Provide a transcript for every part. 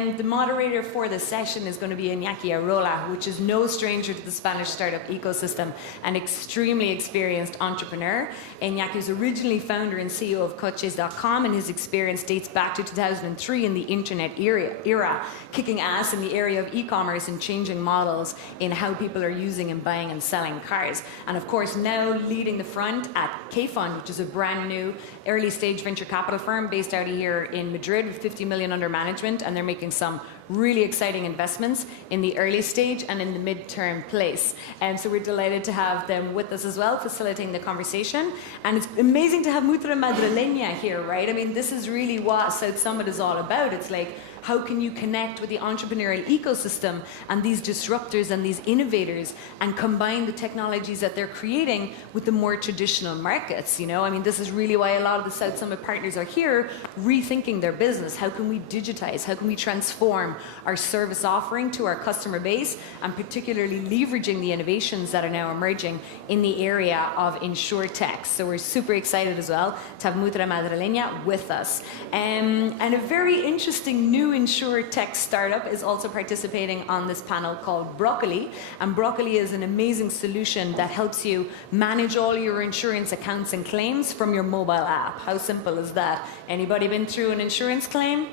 And the moderator for the session is going to be Iñaki Arola, which is no stranger to the Spanish startup ecosystem, an extremely experienced entrepreneur. Iñaki is originally founder and CEO of Coches.com, and his experience dates back to 2003 in the internet era, kicking ass in the area of e-commerce and changing models in how people are using and buying and selling cars. And of course, now leading the front at K-Fund, which is a brand new early stage venture capital firm based out of here in Madrid with 50 million under management, and they're making some really exciting investments in the early stage and in the mid-term place. And so we're delighted to have them with us as well, facilitating the conversation. And it's amazing to have Mutra Madrileña here, right? I mean, this is really what South Summit is all about. It's like, how can you connect with the entrepreneurial ecosystem and these disruptors and these innovators and combine the technologies that they're creating with the more traditional markets, you know? I mean, this is really why a lot of the South Summit partners are here rethinking their business. How can we digitize? How can we transform our service offering to our customer base, and particularly leveraging the innovations that are now emerging in the area of insurtech? So we're super excited as well to have Mutra Madrileña with us. And a very interesting new insurtech startup is also participating on this panel called Broccoli. And Broccoli is an amazing solution that helps you manage all your insurance accounts and claims from your mobile app. How simple is that? Anybody been through an insurance claim?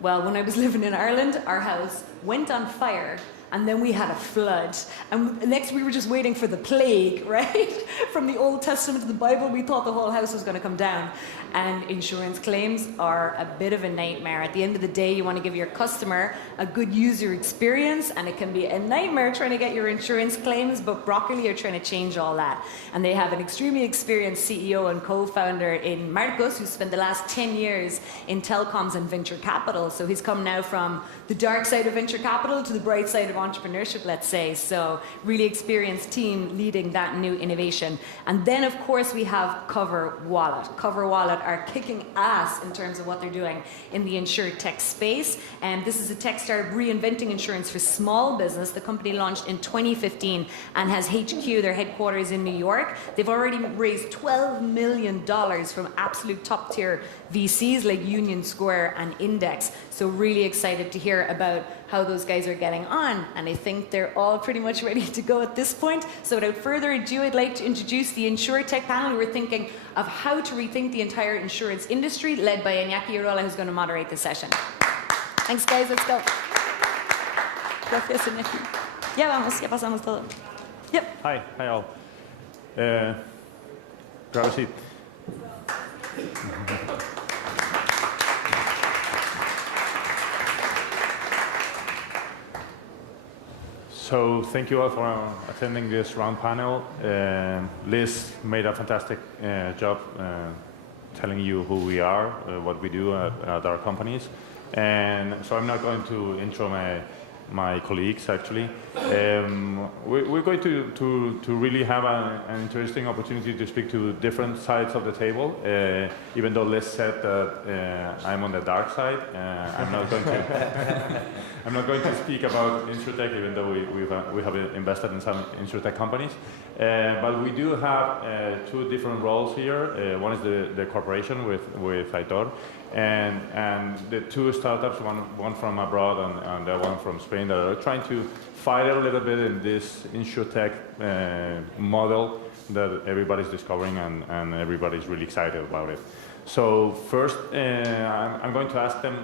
Well, when I was living in Ireland, our house went on fire, and then we had a flood. And next we were just waiting for the plague, right? From the Old Testament to the Bible, we thought the whole house was going to come down. And insurance claims are a bit of a nightmare. At the end of the day, you want to give your customer a good user experience, and it can be a nightmare trying to get your insurance claims, but Broccoli are trying to change all that. And they have an extremely experienced CEO and co-founder in Marcos, who spent the last 10 years in telecoms and venture capital. So he's come now from the dark side of venture capital to the bright side of entrepreneurship, let's say. So really experienced team leading that new innovation. And then, of course, we have Cover Wallet. Cover Wallet are kicking ass in terms of what they're doing in the insurtech space. And this is a tech startup reinventing insurance for small business. The company launched in 2015 and has HQ, their headquarters in New York. They've already raised $12 million from absolute top tier VCs like Union Square and Index. So really excited to hear about how those guys are getting on. And I think they're all pretty much ready to go at this point. So without further ado, I'd like to introduce the insurtech panel. We're thinking of how to rethink the entire insurance industry, led by Iñaki Arola, who's going to moderate the session. Thanks, guys. Let's go. Gracias, Iñaki. Ya vamos, ya pasamos todo. Yep. Hi all. Grab a seat. So thank you all for attending this round panel. Liz made a fantastic job telling you who we are, what we do at our companies. And so I'm not going to intro my colleagues, actually. We're going to really have an interesting opportunity to speak to different sides of the table. Even though Liz said that I'm on the dark side, I'm not going to. I'm not going to speak about insurtech, even though we have invested in some insurtech companies. But we do have two different roles here. One is the corporation with Aitor, and the two startups, one from abroad and the one from Spain, that are trying to fight a little bit in this insurtech model that everybody's discovering, and everybody's really excited about it. So first, I'm going to ask them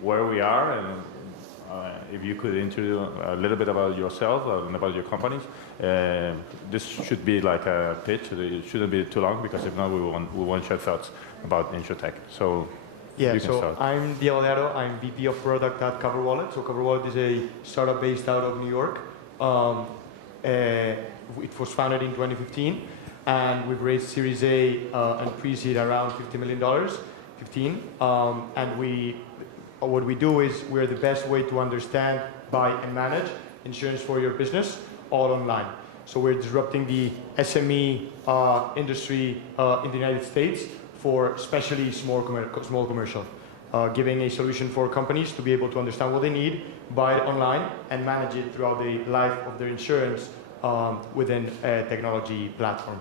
where we are, and if you could introduce a little bit about yourself and about your companies. This should be like a pitch. It shouldn't be too long, because if not, we won't share thoughts about insurtech. So yeah, you can so start. I'm Diego Learo. I'm VP of Product at Cover Wallet. So Cover Wallet is a startup based out of New York. It was founded in 2015, and we've raised Series A and pre-seed around $50 million, and what we do is we're the best way to understand, buy, and manage insurance for your business, all online. So we're disrupting the SME industry in the United States for especially small commercial, giving a solution for companies to be able to understand what they need, buy it online, and manage it throughout the life of their insurance within a technology platform.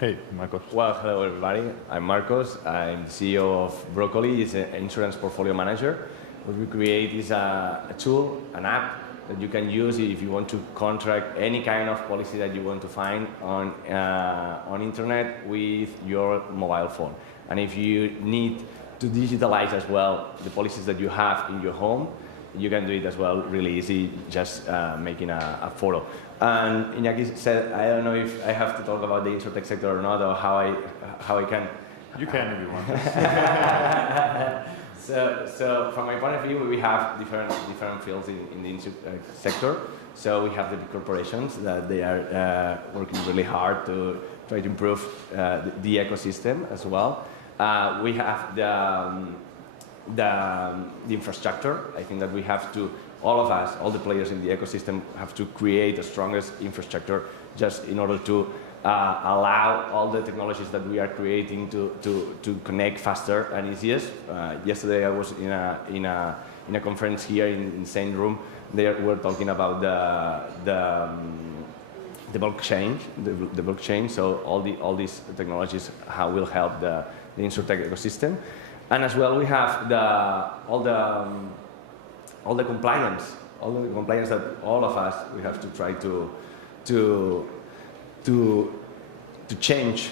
Hey, Marcos. Well, hello everybody. I'm Marcos. I'm the CEO of Broccoli. It's an insurance portfolio manager. What we create is a tool, an app that you can use if you want to contract any kind of policy that you want to find on internet with your mobile phone. And if you need to digitalize as well the policies that you have in your home, you can do it as well really easy, just making a photo. And Iñaki said, I don't know if I have to talk about the insurtech sector or not, or how I can. You can if you want. So from my point of view, we have different fields in the insurtech sector. So we have the big corporations that they are working really hard to try to improve the ecosystem as well. We have the infrastructure. I think that we have to, all of us, all the players in the ecosystem have to create the strongest infrastructure just in order to allow all the technologies that we are creating to connect faster and easiest. Yesterday I was in a conference here in same room. They were talking about the blockchain. So all these technologies will help the insurtech ecosystem. And as well, we have all the compliance that all of us we have to try to change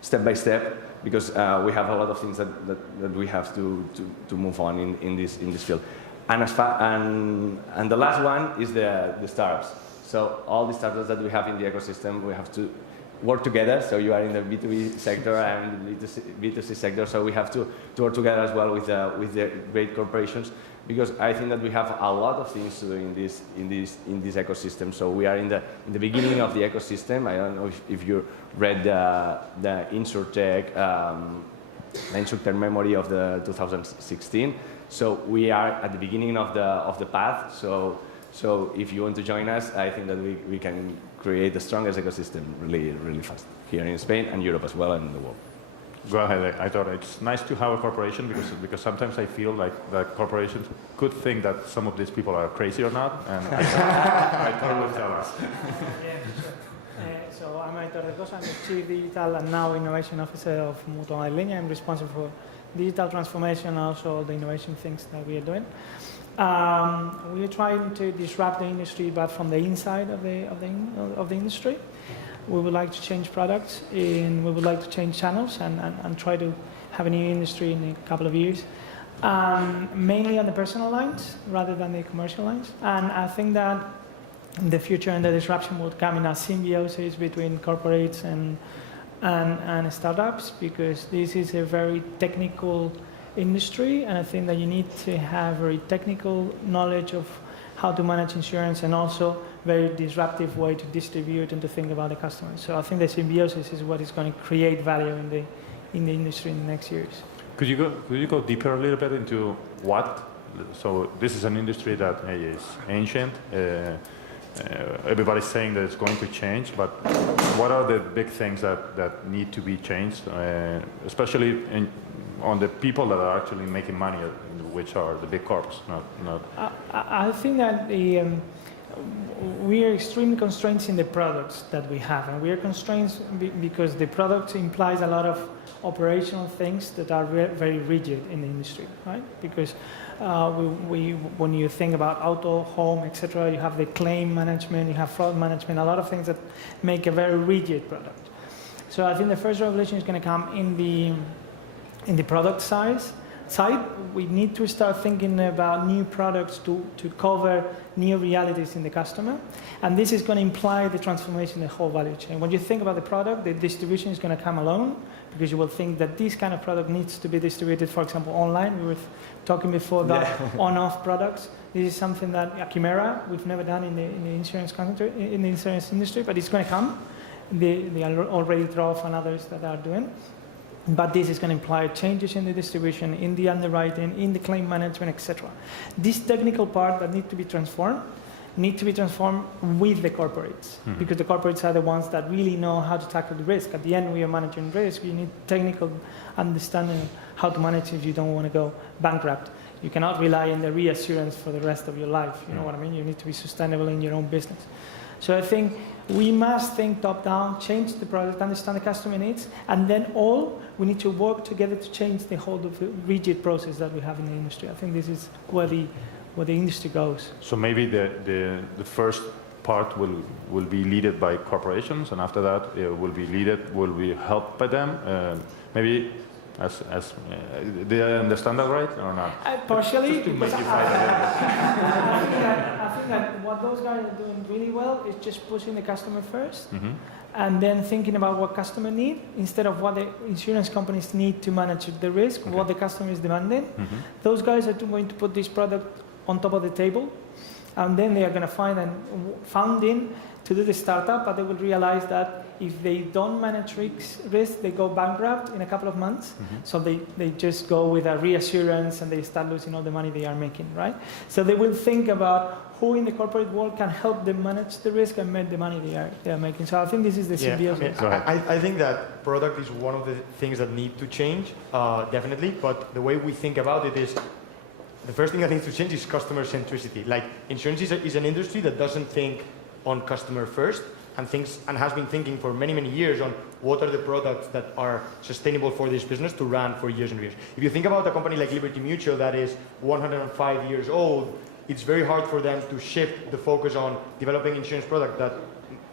step by step, because we have a lot of things that we have to move on in this field. And and the last one is the startups. So all the startups that we have in the ecosystem, we have to work together. So you are in the B2B sector, I'm in the B2C sector. So we have to work together as well with the great corporations, because I think that we have a lot of things to do in this ecosystem. So we are in the beginning of the ecosystem. I don't know if you read the insurtech memory of the 2016. So we are at the beginning of the path. So if you want to join us, I think that we can create the strongest ecosystem really, really fast here in Spain and Europe as well, and in the world. Go ahead. I thought it's nice to have a corporation because sometimes I feel like that corporations could think that some of these people are crazy or not, and I thought it would tell us. Yeah, sure. So I'm Aitor Redosa. I'm the Chief Digital and now Innovation Officer of Mutua Madrileña. I'm responsible for digital transformation and also all the innovation things that we are doing. We are trying to disrupt the industry, but from the inside of the industry. We would like to change products, and we would like to change channels, and try to have a new industry in a couple of years, mainly on the personal lines rather than the commercial lines. And I think that in the future, and the disruption would come in a symbiosis between corporates and startups, because this is a very technical industry, and I think that you need to have very technical knowledge of how to manage insurance, and also very disruptive way to distribute and to think about the customers. So I think the symbiosis is what is going to create value in the industry in the next years. Could you go deeper a little bit into what? So this is an industry that is ancient. Everybody's saying that it's going to change, but what are the big things that need to be changed, especially on the people that are actually making money, which are the big corps, not. I think that we are extremely constrained in the products that we have, and we are constrained because the product implies a lot of operational things that are very rigid in the industry, right? Because when you think about auto, home, etc., you have the claim management, you have fraud management, a lot of things that make a very rigid product. So I think the first revolution is going to come in the product side. We need to start thinking about new products to cover new realities in the customer. And this is going to imply the transformation in the whole value chain. When you think about the product, the distribution is going to come alone, because you will think that this kind of product needs to be distributed, for example, online. We were talking before about on-off products. This is something that Chimera, we've never done in the insurance industry, but it's going to come. They are already Drove and others that are doing. But this is going to imply changes in the distribution, in the underwriting, in the claim management, etc. This technical part that need to be transformed with the corporates, because the corporates are the ones that really know how to tackle the risk. At the end, we are managing risk. You need technical understanding of how to manage if you don't want to go bankrupt. You cannot rely on the reassurance for the rest of your life. You know what I mean? You need to be sustainable in your own business. So I think we must think top-down, change the product, understand the customer needs, and then we need to work together to change the whole of the rigid process that we have in the industry. I think this is where the industry goes. So maybe the first part will be led by corporations, and after that it will be helped by them. Maybe did I understand that right or not? Partially. Just to make it right. I think that what those guys are doing really well is just pushing the customer first, Mm-hmm. and then thinking about what customer need instead of what the insurance companies need to manage the risk, Okay. what the customer is demanding. Mm-hmm. Those guys are going to put this product on top of the table, and then they are going to find funding to do the startup, but they will realize that if they don't manage risk, they go bankrupt in a couple of months. Mm-hmm. So they just go with a reassurance and they start losing all the money they are making, right? So they will think about who in the corporate world can help them manage the risk and make the money they are making. So I think this is the symbiosis. Go ahead. I think that product is one of the things that need to change, definitely. But the way we think about it is, the first thing that needs to change is customer centricity. Like, insurance is an industry that doesn't think on customer first, and has been thinking for many, many years on what are the products that are sustainable for this business to run for years and years. If you think about a company like Liberty Mutual that is 105 years old, it's very hard for them to shift the focus on developing insurance products that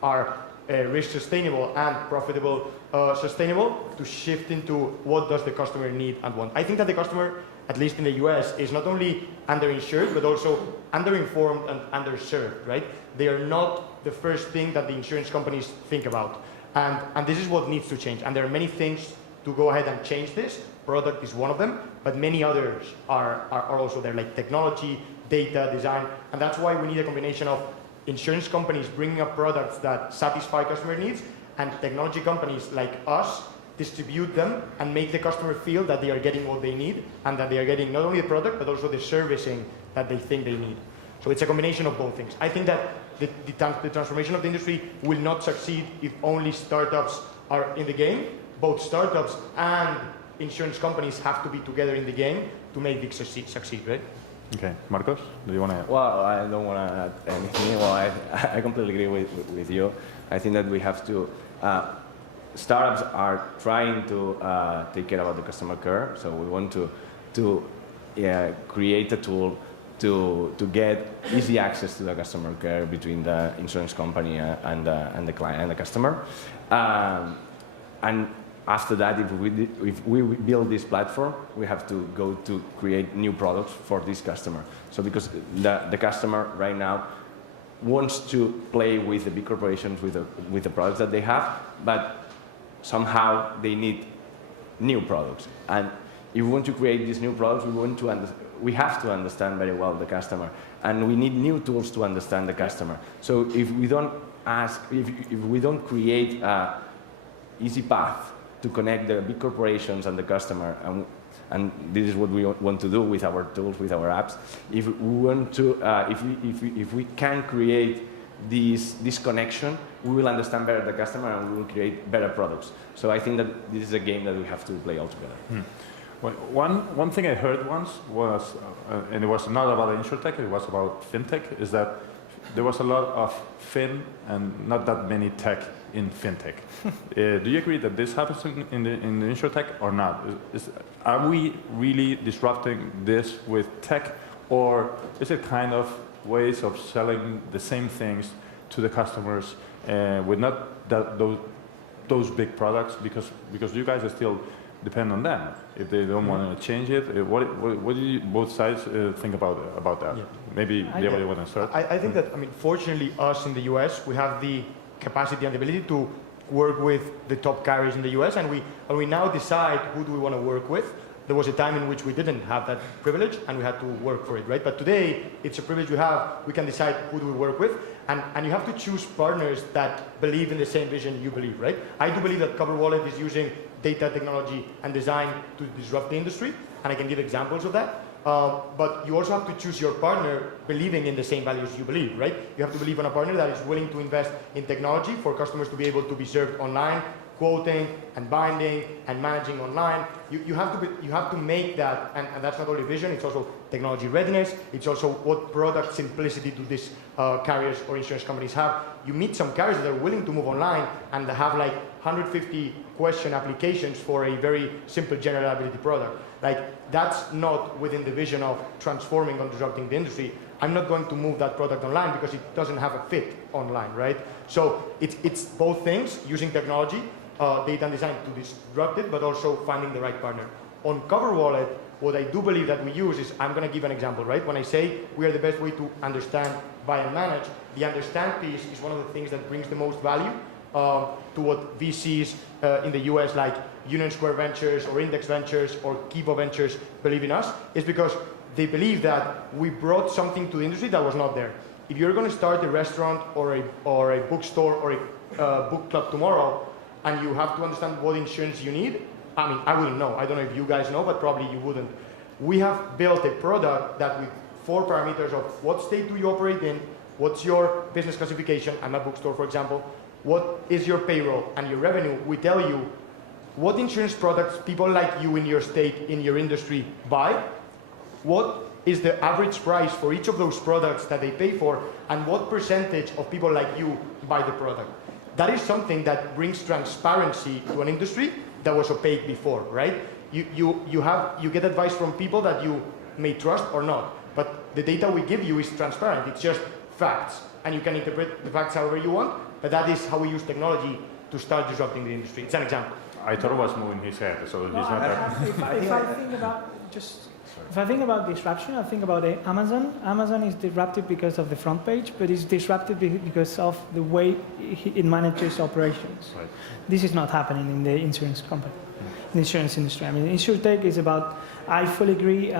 are risk sustainable and profitable sustainable, to shift into what does the customer need and want. I think that the customer, at least in the US, is not only underinsured, but also underinformed and underserved, right? They are not the first thing that the insurance companies think about. And this is what needs to change. And there are many things to go ahead and change this. Product is one of them, but many others are also there, like technology, data, design. And that's why we need a combination of insurance companies bringing up products that satisfy customer needs, and technology companies like us distribute them and make the customer feel that they are getting what they need, and that they are getting not only the product, but also the servicing that they think they need. So it's a combination of both things. I think that the transformation of the industry will not succeed if only startups are in the game. Both startups and insurance companies have to be together in the game to make it succeed, right? Okay, Marcos, do you want to? Well, I don't want to add anything. Well, I completely agree with you. I think that we have to. Startups are trying to take care about the customer care, so we want to create a tool to get easy access to the customer care between the insurance company and the client and the customer. And after that, if we build this platform, we have to go to create new products for this customer. So because the customer right now wants to play with the big corporations with the products that they have, but somehow they need new products. And if we want to create these new products, we have to understand very well the customer, and we need new tools to understand the customer. So if we don't create an easy path to connect the big corporations and the customer, and this is what we want to do with our tools, with our apps. If we want to, if we can create this connection, we will understand better the customer and we will create better products. So I think that this is a game that we have to play all together. Well, one thing I heard once was, and it was not about insurtech, it was about fintech, is that there was a lot of fin and not that many tech in fintech. Do you agree that this happens in the insurtech or not? Are we really disrupting this with tech, or is it kind of ways of selling the same things to the customers with not those big products, because you guys are still depend on them if they don't want to change it? What do you both sides think about that? Yeah. Maybe Diego, you want to start? I think that, fortunately, us in the US, we have the capacity and the ability to work with the top carriers in the US, and we now decide who do we want to work with. There was a time in which we didn't have that privilege and we had to work for it, right? But today, it's a privilege we have. We can decide who do we work with, and you have to choose partners that believe in the same vision you believe, right? I do believe that Cover Wallet is using data, technology, and design to disrupt the industry, and I can give examples of that. But you also have to choose your partner believing in the same values you believe, right? You have to believe in a partner that is willing to invest in technology for customers to be able to be served online, quoting and binding and managing online. You have to make that, and that's not only vision, it's also technology readiness, it's also what product simplicity do these carriers or insurance companies have. You meet some carriers that are willing to move online and have like 150 question applications for a very simple general liability product. Like, that's not within the vision of transforming or disrupting the industry. I'm not going to move that product online because it doesn't have a fit online, right? So it's both things, using technology, data and design to disrupt it, but also finding the right partner. On CoverWallet, what I do believe that we use is, I'm going to give an example, right? When I say we are the best way to understand, buy and manage, the understand piece is one of the things that brings the most value to what VCs in the US, like Union Square Ventures or Index Ventures or Kivo Ventures, believe in us, is because they believe that we brought something to the industry that was not there. If you're going to start a restaurant or a bookstore or a book club tomorrow, and you have to understand what insurance you need, I mean, I wouldn't know. I don't know if you guys know, but probably you wouldn't. We have built a product that with 4 parameters of what state do you operate in, what's your business classification, I'm a bookstore, for example, what is your payroll and your revenue, we tell you what insurance products people like you in your state, in your industry buy, what is the average price for each of those products that they pay for, and what percentage of people like you buy the product. That is something that brings transparency to an industry that was opaque before, right? You get advice from people that you may trust or not, but the data we give you is transparent. It's just facts, and you can interpret the facts however you want, but that is how we use technology to start disrupting the industry. It's an example. I thought it was moving his head, so he's not there. If I think about disruption, I think about Amazon. Amazon is disrupted because of the front page, but it's disrupted because of the way it manages operations. Right. This is not happening in the insurance company, in the insurance industry. I mean, InsurTech is about, I fully agree,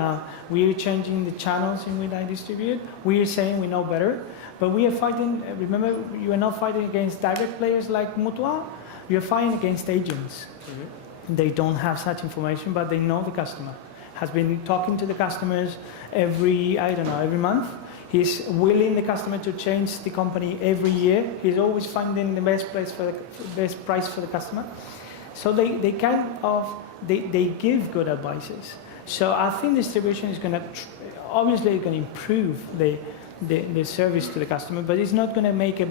we are changing the channels in which I distribute. We are saying we know better, but we are fighting, remember, you are not fighting against direct players like Mutua, you are fighting against agents. Mm-hmm. They don't have such information, but they know the customer. Has been talking to the customers every month. He's willing the customer to change the company every year. He's always finding the best price for the customer. So they give good advices. So I think distribution is going to obviously going to improve the service to the customer, but it's not going to make a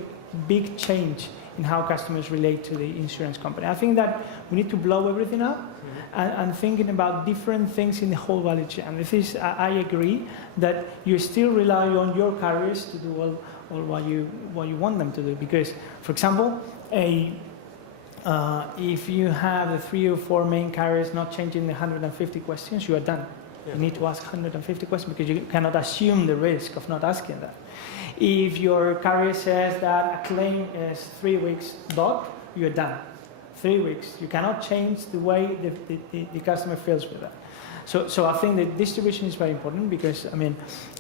big change in how customers relate to the insurance company. I think that we need to blow everything up and thinking about different things in the whole value chain. And this is, I agree that you still rely on your carriers to do all what you want them to do. Because, for example, if you have the 3 or 4 main carriers not changing the 150 questions, you are done. Yeah. You need to ask 150 questions because you cannot assume the risk of not asking that. If your carrier says that a claim is 3 weeks dot, you're done. 3 weeks. You cannot change the way the customer feels with that. So I think that distribution is very important because, I mean,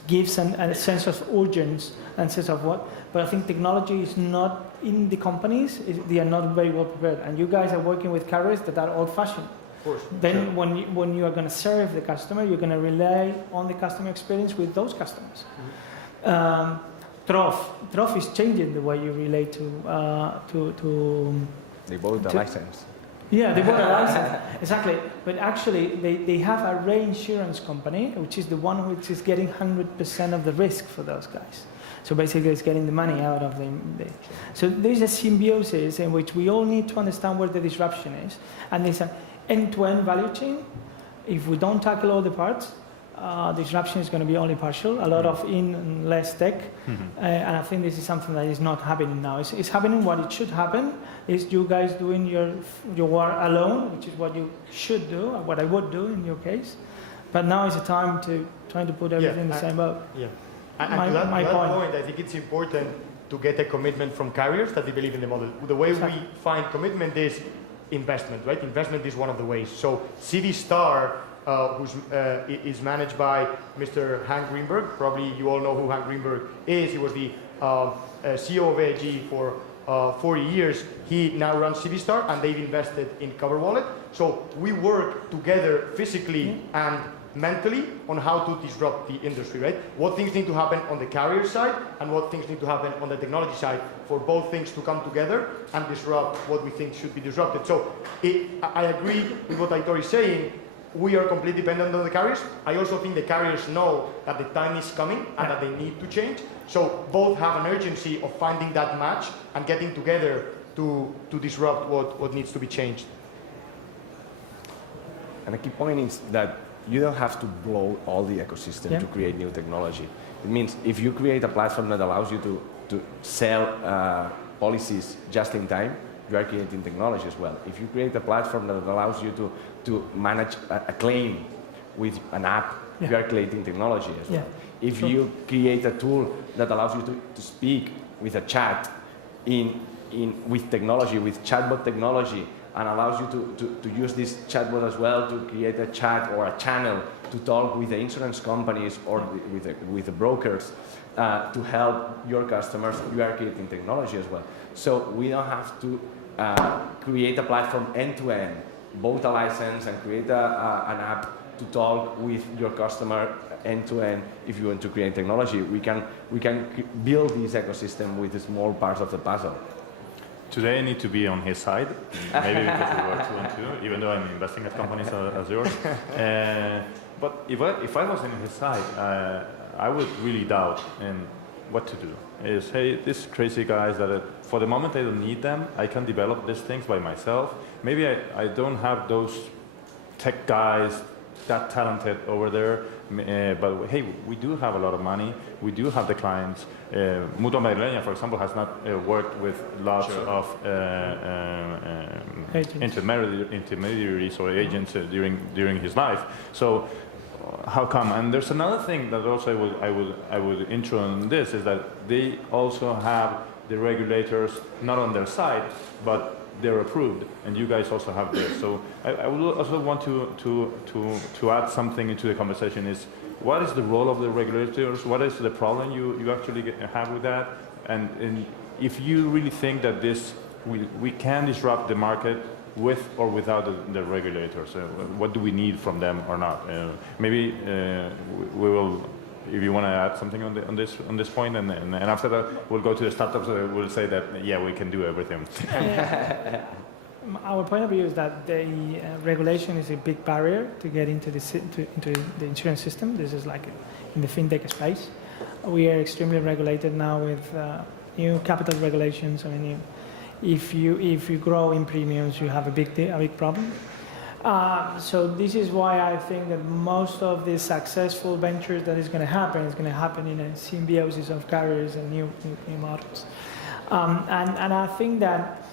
gives a sense of urgency and sense of what. But I think technology is not in the companies. They are not very well prepared. And you guys are working with carriers that are old-fashioned. Of course. Then sure. when you are going to serve the customer, you're going to rely on the customer experience with those customers. Mm-hmm. Trof is changing the way you relate to They bought the license. Yeah, they bought a license, exactly. But actually, they have a reinsurance company, which is the one which is getting 100% of the risk for those guys. So basically, it's getting the money out of them. So there's a symbiosis in which we all need to understand where the disruption is. And there's an end-to-end value chain. If we don't tackle all the parts, disruption is going to be only partial, a lot of in and less tech. Mm-hmm. And I think this is something that is not happening now. It's happening what it should happen, is you guys doing your work alone, which is what you should do, what I would do in your case. But now is the time to trying to put everything in the same boat. Yeah. And to that point, I think it's important to get a commitment from carriers that they believe in the model. The way we find commitment is investment, right? Investment is one of the ways. So CV Star, is managed by Mr. Hank Greenberg. Probably you all know who Hank Greenberg is. He was the CEO of AIG for 40 years. He now runs CV Star, and they've invested in CoverWallet. So we work together physically and mentally on how to disrupt the industry, right? What things need to happen on the carrier side and what things need to happen on the technology side for both things to come together and disrupt what we think should be disrupted. So I agree with what Aitor is saying. We are completely dependent on the carriers. I also think the carriers know that the time is coming and that they need to change. So both have an urgency of finding that match and getting together to disrupt what needs to be changed. And a key point is that you don't have to blow all the ecosystem to create new technology. It means if you create a platform that allows you to sell policies just in time, you are creating technology as well. If you create a platform that allows you to manage a claim with an app, you are creating technology as well. If you create a tool that allows you to speak with a chat with technology, with chatbot technology, and allows you to use this chatbot as well to create a chat or a channel to talk with the insurance companies or with the brokers to help your customers, you are creating technology as well. So we don't have to create a platform end-to-end, both a license and create an app to talk with your customer end-to-end. If you want to create technology, we can build this ecosystem with the small parts of the puzzle. Today I need to be on his side, maybe because we work 2 and 2, even though I'm investing at companies as yours. But if I was in his side, I would really doubt in what to do. Is, hey, these crazy guys that for the moment I don't need them, I can develop these things by myself. Maybe I don't have those tech guys that talented over there, but hey, we do have a lot of money, we do have the clients. Mutua Madrileña, for example, has not worked with lots of intermediaries or agents during his life. So how come? And there's another thing that also I would intro on this, is that they also have the regulators not on their side, but they're approved, and you guys also have this. So I would also want to add something into the conversation. Is what is the role of the regulators? What is the problem you actually have with that? And if you really think that we can disrupt the market with or without the regulators, what do we need from them or not? Maybe we will. If you want to add something on this point, and after that we'll go to the startups. We'll say that we can do everything. Our point of view is that the regulation is a big barrier to get into the insurance system. This is like in the fintech space. We are extremely regulated now with new capital regulations. I mean, if you grow in premiums, you have a big problem. So this is why I think that most of the successful ventures that is going to happen in a symbiosis of carriers and new models. And I think that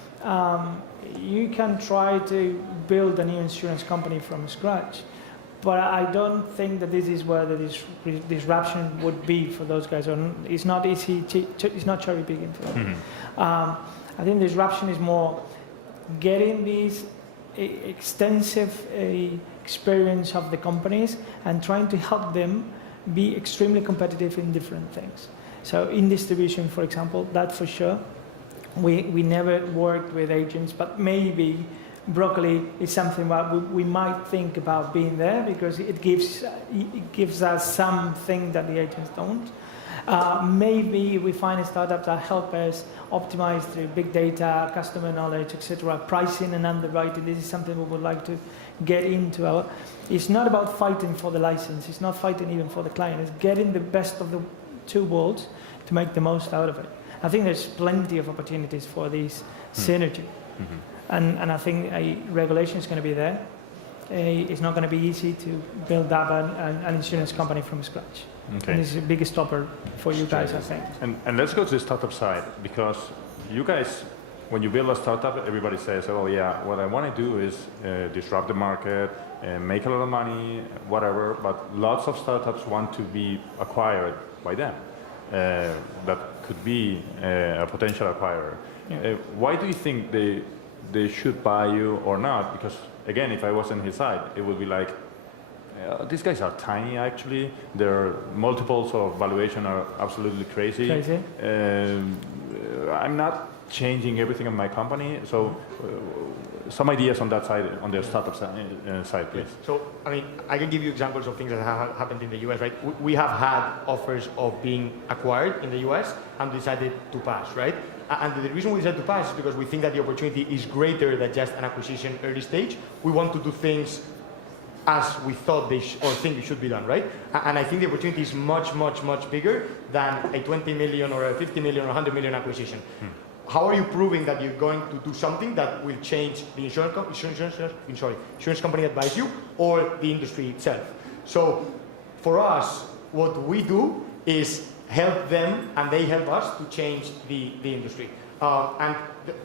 you can try to build a new insurance company from scratch, but I don't think that this is where the disruption would be for those guys. It's not easy. It's not cherry picking for them. I think disruption is more getting these extensive experience of the companies and trying to help them be extremely competitive in different things. So in distribution, for example, that for sure. We never worked with agents, but maybe Broccoli is something that we might think about being there, because it gives us something that the agents don't. Maybe we find startups that help us optimize through big data, customer knowledge, etc., pricing and underwriting. This is something we would like to get into. It's not about fighting for the license. It's not fighting even for the client. It's getting the best of the two worlds to make the most out of it. I think there's plenty of opportunities for this synergy. And I think regulation is going to be there. It's not going to be easy to build up an insurance company from scratch. Okay. And this is the biggest stopper for you guys, I think. And let's go to the startup side, because you guys, when you build a startup, everybody says, oh yeah, what I want to do is disrupt the market, make a lot of money, whatever, but lots of startups want to be acquired by them. That could be a potential acquirer. Yeah. Why do you think they should buy you or not? Because again, if I was on his side, it would be like, these guys are tiny actually. Their multiples of valuation are absolutely crazy. I'm not changing everything in my company. So some ideas on that side, on the startup side, please. So, I mean, I can give you examples of things that have happened in the US, right? We have had offers of being acquired in the US and decided to pass, right? And the reason we decided to pass is because we think that the opportunity is greater than just an acquisition early stage. We want to do things as we thought they or think it should be done, right? And I think the opportunity is much, much, much bigger than a 20 million or a 50 million or 100 million acquisition. How are you proving that you're going to do something that will change the insurance company that buys you or the industry itself? So for us, what we do is help them and they help us to change the industry. And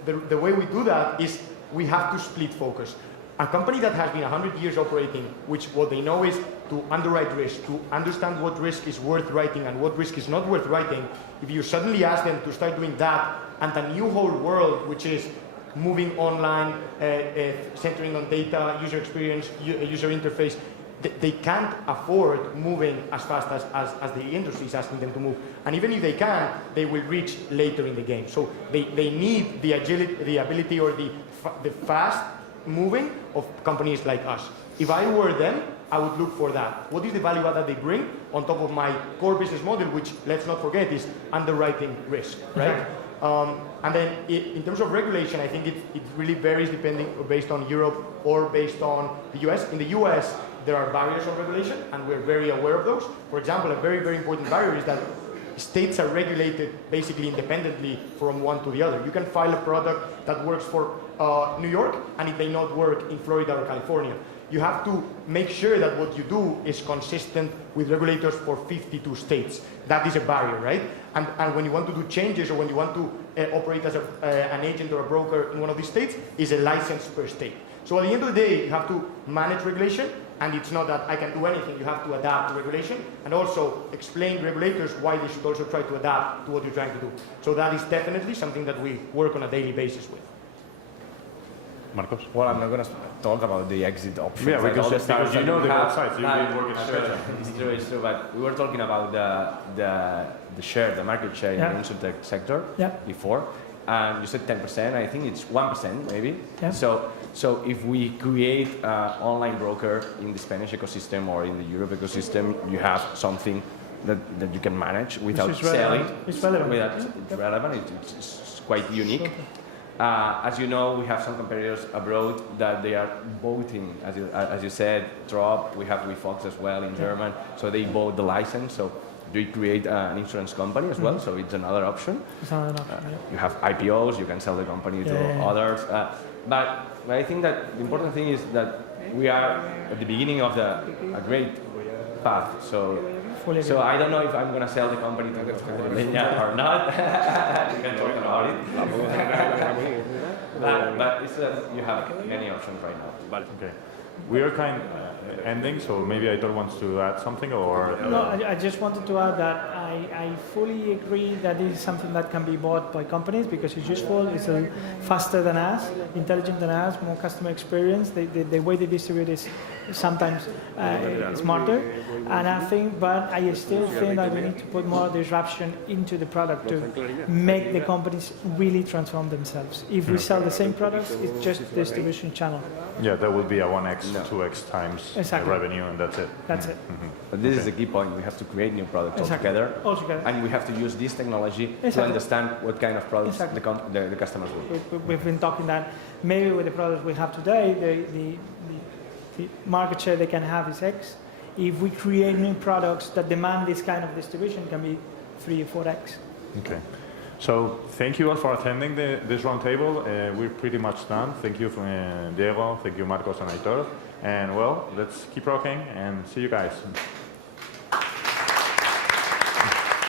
the way we do that is we have to split focus. A company that has been 100 years operating, which what they know is to underwrite risk, to understand what risk is worth writing and what risk is not worth writing, if you suddenly ask them to start doing that and a new whole world, which is moving online, centering on data, user experience, user interface, they can't afford moving as fast as the industry is asking them to move. And even if they can, they will reach later in the game. So they need the agility, the ability or the fast moving of companies like us. If I were them, I would look for that. What is the value add that they bring on top of my core business model, which, let's not forget, is underwriting risk, right? And then in terms of regulation, I think it really varies based on Europe or based on the US. In the US, there are barriers of regulation, and we're very aware of those. For example, a very, very important barrier is that states are regulated basically independently from one to the other. You can file a product that works for New York, and it may not work in Florida or California. You have to make sure that what you do is consistent with regulators for 52 states. That is a barrier, right? And when you want to do changes or when you want to operate as an agent or a broker in one of these states, is a license per state. So at the end of the day, you have to manage regulation, and it's not that I can do anything. You have to adapt to regulation and also explain to regulators why they should also try to adapt to what you're trying to do. So that is definitely something that we work on a daily basis with. Marcos? Well, I'm not going to talk about the exit options. Yeah, because you know the websites. You've been working on sure. It's true. But we were talking about the market share in the insurtech sector before. And you said 10%. I think it's 1% maybe. Yeah. So if we create an online broker in the Spanish ecosystem or in the Europe ecosystem, you have something that you can manage without selling. It's relevant. It's relevant. It's quite unique. As you know, we have some competitors abroad that they are voting, as you said, Trop. We have WeFox as well in German. So they vote the license. So they create an insurance company as well. So it's another option. It's another option. You have IPOs. You can sell the company to others. But I think that the important thing is that we are at the beginning of a great path. So I don't know if I'm going to sell the company to Lenya or not. You can talk about it. but it's, you have many options right now. Okay. We are kind of ending, so maybe Aitor wants to add something, or... No, I just wanted to add that I fully agree that this is something that can be bought by companies because it's useful, it's faster than us, intelligent than us, more customer experience. The way they distribute is sometimes smarter. And I still think that we need to put more disruption into the product to make the companies really transform themselves. If we sell the same products, it's just a distribution channel. Yeah, that would be a 1x, 2x times revenue, and that's it. That's it. But this is the key point. We have to create new products altogether. And we have to use this technology to understand what kind of products the customers will. We've been talking that maybe with the products we have today, the market share they can have is X. If we create new products that demand this kind of distribution, it can be 3 or 4X. Okay. So thank you all for attending this roundtable. We're pretty much done. Thank you, Diego. Thank you, Marcos and Aitor. And well, let's keep rocking and see you guys.